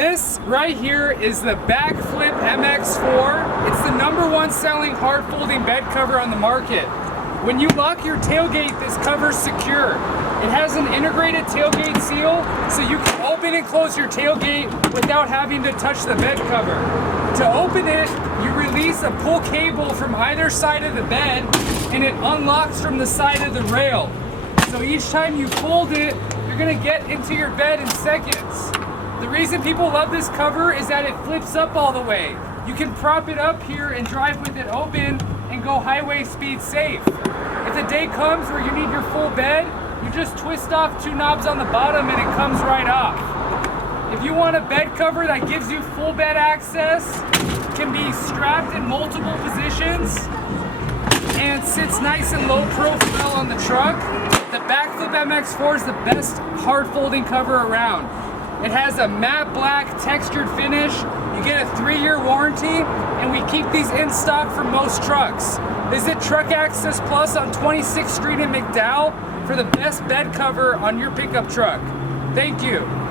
This right here is the BAKFlip MX4. It's the #1 selling hard folding bed cover on the market. When you lock your tailgate, this cover's secure. It has an integrated tailgate seal, so you can open and close your tailgate without having to touch the bed cover. To open it, you release a pull cable from either side of the bed, and it unlocks from the side of the rail. So each time you fold it, you're gonna get into your bed in seconds. The reason people love this cover is that it flips up all the way. You can prop it up here and drive with it open and go highway speed safe. If the day comes where you need your full bed, you just twist off 2 knobs on the bottom and it comes right off. If you want a bed cover that gives you full bed access, can be strapped in multiple positions, and sits nice and low profile on the truck, the BAKFlip MX4 is the best hard folding cover around. It has a matte black textured finish. You get a 3-year warranty, and we keep these in stock for most trucks. Visit Truck Access Plus on 26th Street in McDowell for the best bed cover on your pickup truck. Thank you.